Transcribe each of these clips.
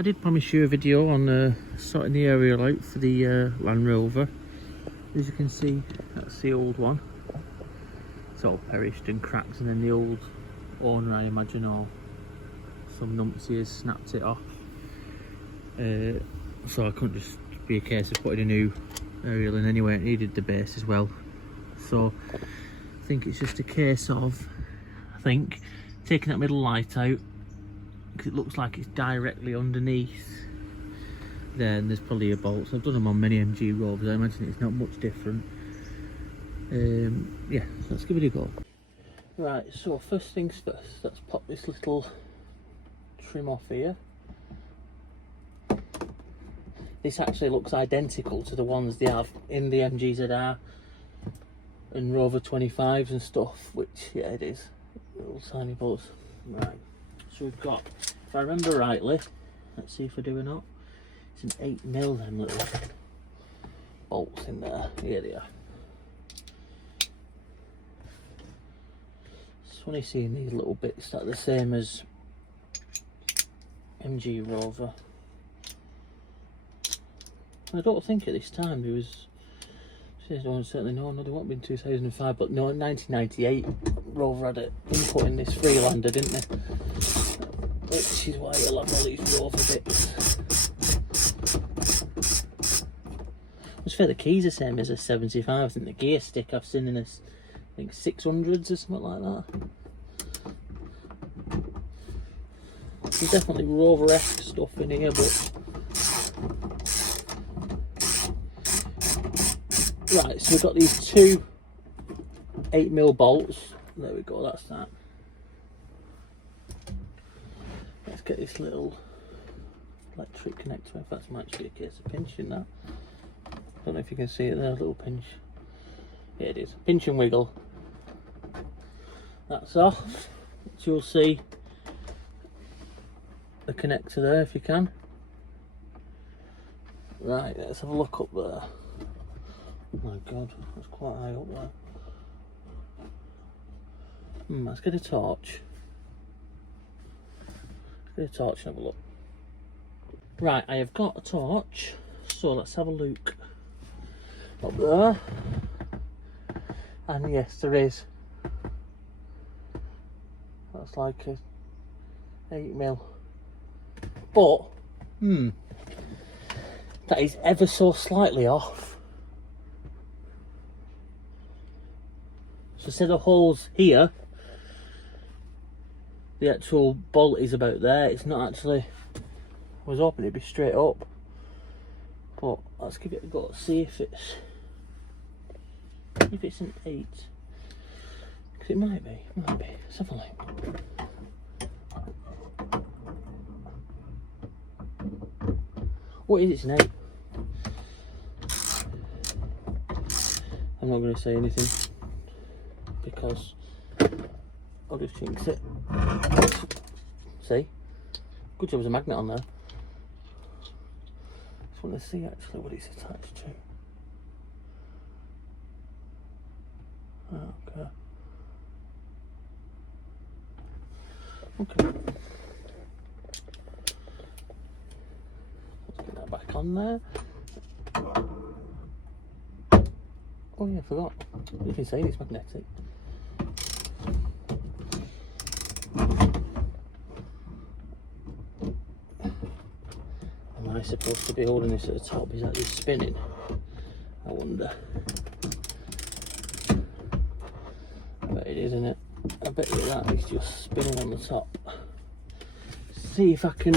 I did promise you a video on sorting the aerial out for the Land Rover. As you can see, that's the old one. It's all perished and cracked, and then the old owner, I imagine, or some numpty has snapped it off. So I couldn't just be a case of putting a new aerial in anyway. It needed the base as well. So I think it's just a case of, taking that middle light out, because it looks like it's directly underneath there, and there's probably a bolt. So I've done them on many MG Rovers. I imagine it's not much different. Yeah, let's give it a go. Right, so first things first, let's pop this little trim off here. This actually looks identical to the ones they have in the MGZR and Rover 25s and stuff, which, yeah, it is. Little tiny bolts. Right, so we've got, if I remember rightly, let's see if I do or not, it's an 8mm, them little bolts in there. Here they are. It's funny seeing these little bits that are the same as MG Rover. I don't think at this time there was, certainly no, they won't be in 2005, but no, in 1998 Rover had an input in this Freelander, didn't they? Which is why you'll have all these Rover bits. It's fair, the key's the same as a 75. I think the gear stick I've seen in a, I think 600s or something like that. There's definitely Rover-esque stuff in here, but right, so we've got these two 8mm bolts. There we go, that's that. Let's get this little electric connector, if that's actually a case of pinching that. Don't know if you can see it there, a little pinch. Yeah, it is. Pinch and wiggle. That's off. So you'll see the connector there if you can. Right, let's have a look up there. Oh my god, that's quite high up there. Let's get a torch. Let's get a torch and have a look. Right, I have got a torch, so let's have a look up there. And yes, there is. That's like a 8mm. But, that is ever so slightly off. So instead of holes here, the actual bolt is about there. It's not actually, I was hoping it'd be straight up. But let's give it a go, see if it's an 8. Because it might be, Let's have a look. What is it, an 8? I'm not going to say anything, because I'll just jinx it. See? Good job there's a magnet on there. Just want to see actually what it's attached to. Okay. Okay. Let's get that back on there. Oh yeah, I forgot. You can say it's magnetic. Am I supposed to be holding this at the top? Is that just spinning? I wonder. I bet it is, isn't it? I bet that is just spinning on the top. See if I can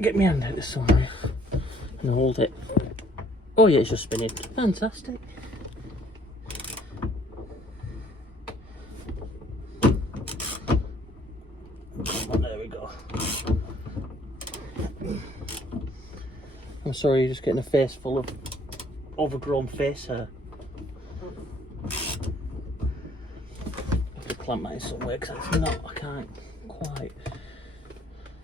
get my hand out of somewhere and hold it. Oh yeah, it's just spinning. Fantastic. There we go. I'm sorry, you're just getting a face full of overgrown face hair. Clamp that in somewhere because it's not, I can't quite.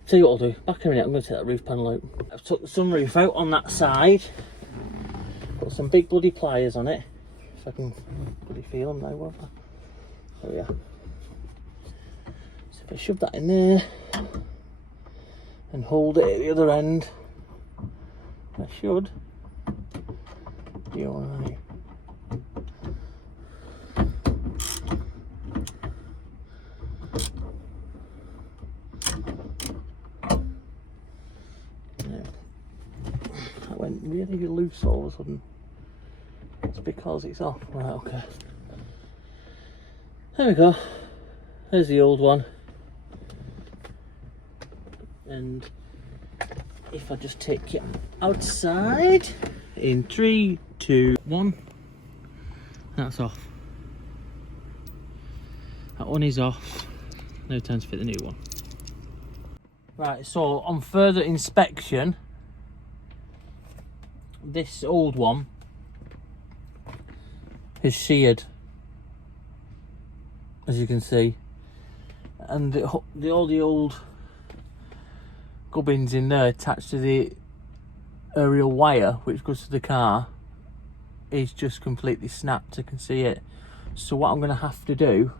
Tell you what I'll do, back in a minute, I'm going to take that roof panel out. I've took the sunroof out on that side, put some big bloody pliers on it, if I can bloody feel them now, won't I? There we are. So if I shove that in there, and hold it at the other end. That should be alright. That went really loose all of a sudden. It's because it's off. Right, okay. There we go. There's the old one. And if I just take it outside in 3, 2, 1, that's off. That one is off. No time to fit the new one. Right, so on further inspection, this old one is sheared, as you can see, and all the old gubbins in there attached to the aerial wire which goes to the car is just completely snapped. I can see it. So what I'm going to have to do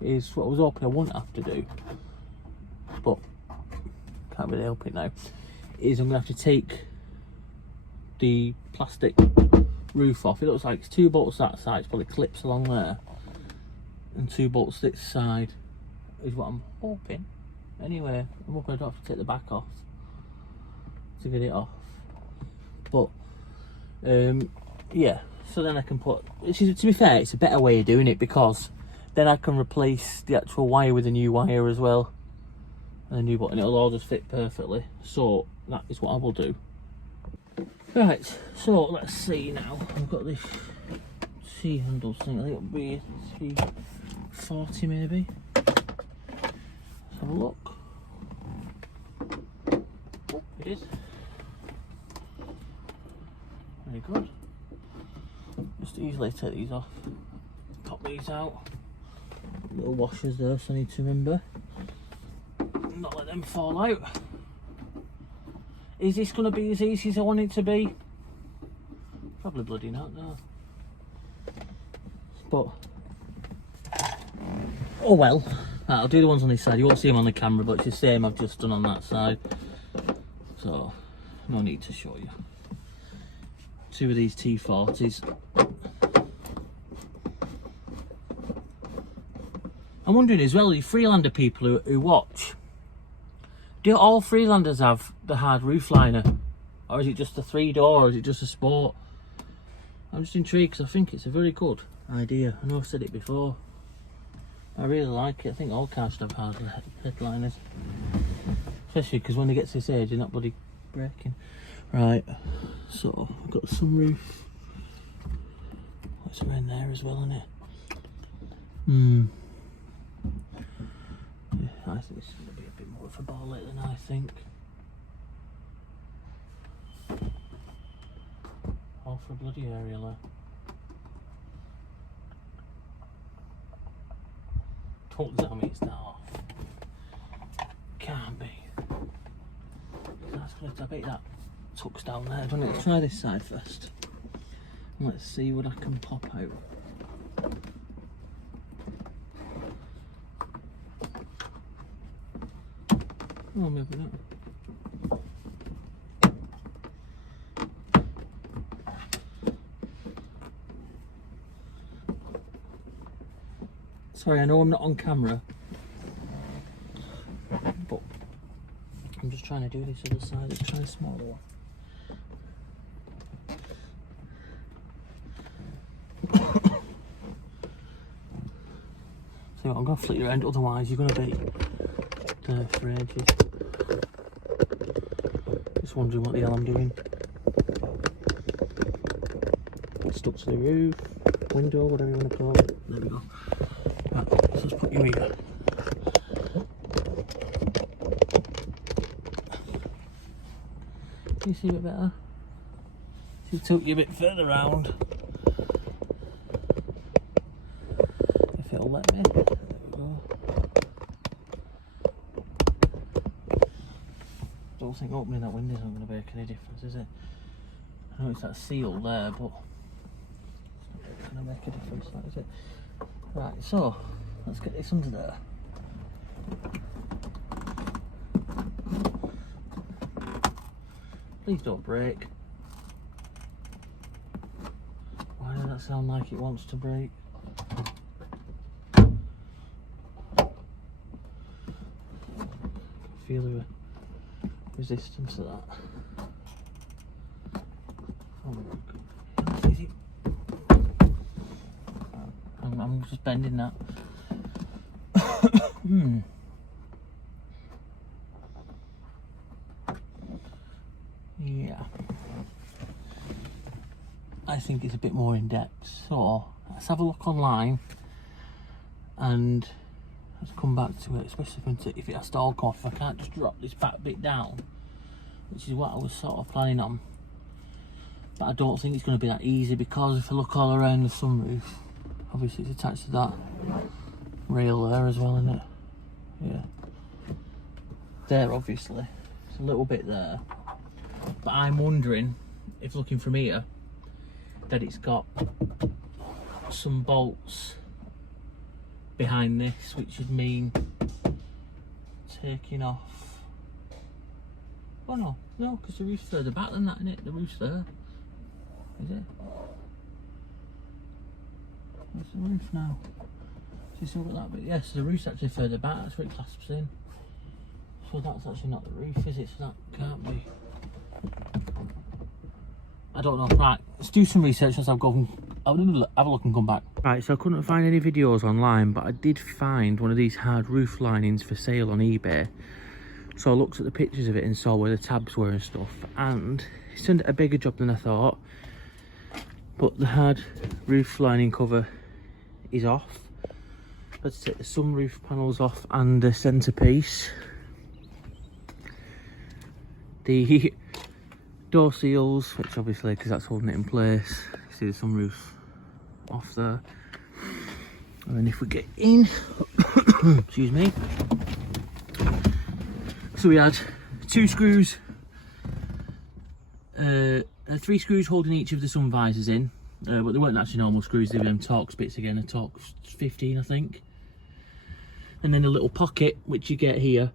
is what I was hoping I wouldn't have to do, but can't really help it now, is I'm going to have to take the plastic roof off. It looks like it's 2 bolts that side, it's probably clips along there, and 2 bolts this side is what I'm hoping. Anyway, I'm hoping I don't have to take the back off to get it off. But yeah, so then I can put, to be fair, it's a better way of doing it, because then I can replace the actual wire with a new wire as well, and a new button. It'll all just fit perfectly. So that is what I will do. Right, so let's see now. I've got this C handle thing. I think it'll be 340 maybe. Let's have a look. Oh, it is. Very good. Just easily take these off. Pop these out. Little washers there, so I need to remember not let them fall out. Is this going to be as easy as I want it to be? Probably bloody not, no. But oh well. Right, I'll do the ones on this side. You won't see them on the camera, but it's the same I've just done on that side. So no need to show you. 2 of these T40s. I'm wondering as well, you Freelander people who watch, do all Freelanders have the hard roof liner? Or is it just a 3-door, or is it just a sport? I'm just intrigued, because I think it's a very good idea. I know I've said it before. I really like it. I think all cars should have hard headliners. Especially because when they get to this age, you're not bloody braking. Right, so I've got the sunroof. What's around there as well, isn't it? Yeah, I think it's going to be a bit more of a ball late than I think. All for a bloody aerial there. Don't tell me it's that off. Can't be. That's going to, I bet that tucks down there, doesn't it? Let's try this side first. And let's see what I can pop out. Oh, maybe not. Sorry, I know I'm not on camera, but I'm just trying to do this other side. Let's try a smaller one. So I'm going to flick your end, otherwise you're going to be there for ages. Just wondering what the hell I'm doing. Stuck to the roof, window, whatever you want to call it. There we go. Right, so let's put you here. Can you see a bit better? Should tilt you a bit further round. If it'll let me. There we go. Don't think opening that window's not going to make any difference, is it? I know it's that seal there, but it's not going to make a difference, that is it? Right, so let's get this under there. Please don't break. Why does that sound like it wants to break? Feel the resistance to that. Oh my God. I'm just bending that. Yeah. I think it's a bit more in depth. So let's have a look online and let's come back to it, especially if it has to all come off. If I can't just drop this back bit down, which is what I was sort of planning on. But I don't think it's going to be that easy, because if I look all around the sunroof, obviously it's attached to that rail there as well, isn't it? Yeah. There, obviously. It's a little bit there. But I'm wondering if, looking from here, that it's got some bolts behind this, which would mean taking off. Oh no, because the roof's further back than that, isn't it? The roof's there. Is it? Where's the roof now? So you still got that bit? Yes, the roof's actually further back. That's where it clasps in. So that's actually not the roof, is it? So that can't be. I don't know. Right, let's do some research as I've gone. I'll have a look and come back. Right, so I couldn't find any videos online, but I did find one of these hard roof linings for sale on eBay. So I looked at the pictures of it and saw where the tabs were and stuff, and it's turned out a bigger job than I thought. But the hard roof lining cover is off. Let's take the sunroof panels off and the centerpiece. The door seals, which obviously, because that's holding it in place, you see the sunroof off there. And then if we get in, excuse me. So we had 2 screws, 3 screws holding each of the sun visors in, but they weren't actually normal screws, they were them Torx bits again, a Torx 15 I think. And then a little pocket, which you get here,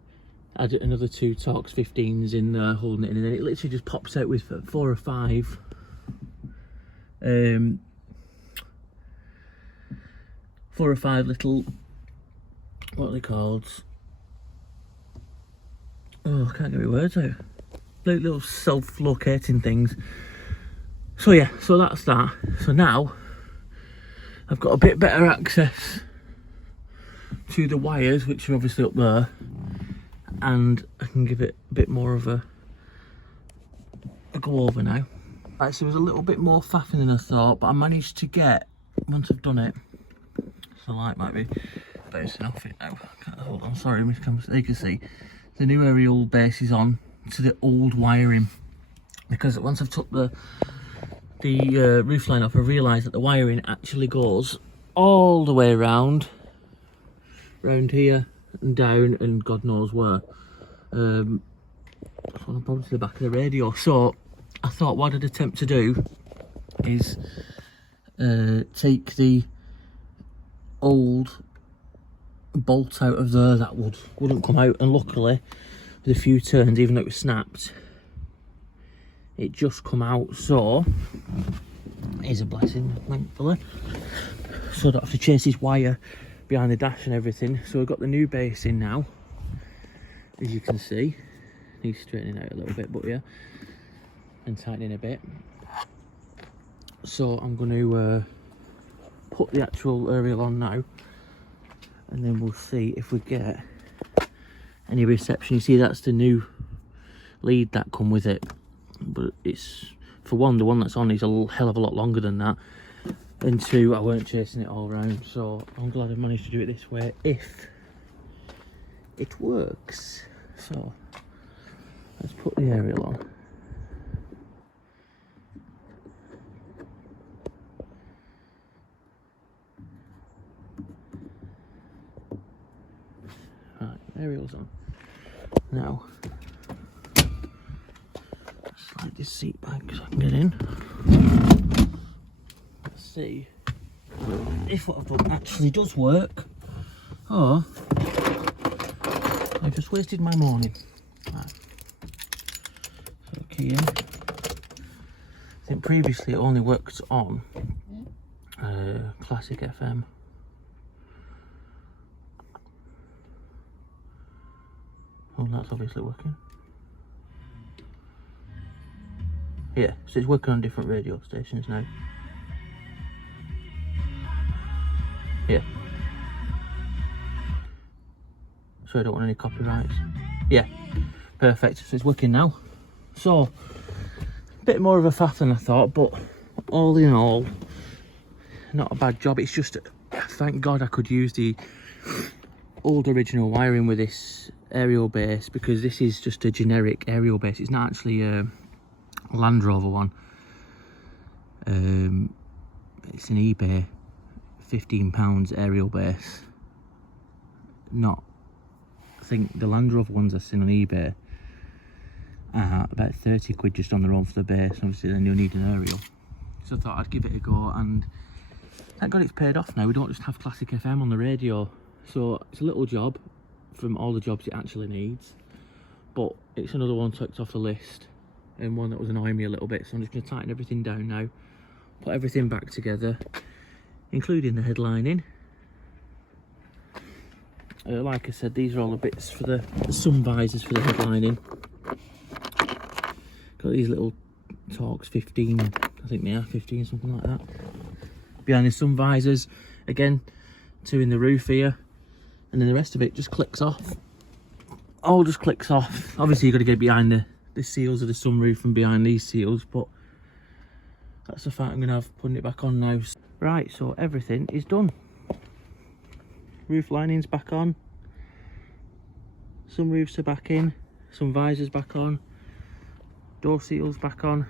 had another 2 Torx 15s in there holding it in, and then it literally just pops out with 4 or 5 little, what are they called? Oh, I can't get my words out. Like little self-locating things. So yeah, so that's that. So now I've got a bit better access to the wires, which are obviously up there, and I can give it a bit more of a go over now. Right, so it was a little bit more faffing than I thought, but I managed to get, once I've done it, so the light might be bouncing off it now. Hold on, sorry, Miss Campus, you can see the new aerial base is on to the old wiring, because once I've took the roof line off, I realised that the wiring actually goes all the way around here and down, and God knows where. Probably to the back of the radio. So I thought what I'd attempt to do is take the old bolt out of there that wouldn't come out, and luckily with a few turns, even though it was snapped, it just come out. So it's a blessing, thankfully, so I don't have to chase this wire behind the dash and everything. So we've got the new base in now, as you can see. Needs straightening out a little bit, but yeah, and tightening a bit. So I'm going to put the actual aerial on now, and then we'll see if we get any reception. You see, that's the new lead that come with it, but it's, for one, the one that's on is a hell of a lot longer than that, and 2, I weren't chasing it all around. So I'm glad I managed to do it this way, if it works. So let's put the aerial on. Right, aerial's on. Now, slide this seat back so I can get in. Let's see if what I've done actually does work, or I just wasted my morning. Right. So key in. think previously it only worked on Classic FM. Oh, that's obviously working. Yeah, so it's working on different radio stations now. Yeah. So I don't want any copyrights. Yeah, perfect. So it's working now. So, a bit more of a faff than I thought, but all in all, not a bad job. It's just, thank God I could use the old original wiring with this aerial base, because this is just a generic aerial base. It's not actually a Land Rover one. It's an eBay £15 aerial base. Not, I think the Land Rover ones I've seen on eBay are about 30 quid just on their own for the base. Obviously then you'll need an aerial. So I thought I'd give it a go, and thank God it's paid off now. We don't just have Classic FM on the radio. So it's a little job from all the jobs it actually needs, but it's another one ticked off the list, and one that was annoying me a little bit. So I'm just going to tighten everything down now, put everything back together, including the headlining. Like I said, these are all the bits for the sun visors for the headlining. Got these little Torx 15, I think they are 15, something like that. Behind the sun visors, again, 2 in the roof here, and then the rest of it just clicks off. All just clicks off. Obviously you've got to get behind the seals of the sunroof and behind these seals, but that's the fact I'm going to have putting it back on now. Right, so everything is done. Roof lining's back on, sunroofs are back in, sun visors back on, door seals back on,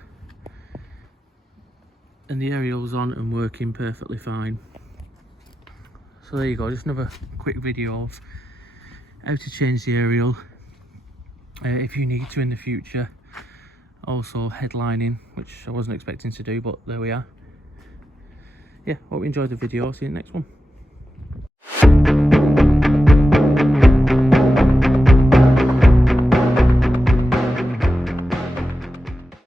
and the aerial's on and working perfectly fine. So there you go, just another quick video of how to change the aerial if you need to in the future. Also headlining, which I wasn't expecting to do, but there we are. Yeah, hope you enjoyed the video. See you in the next one.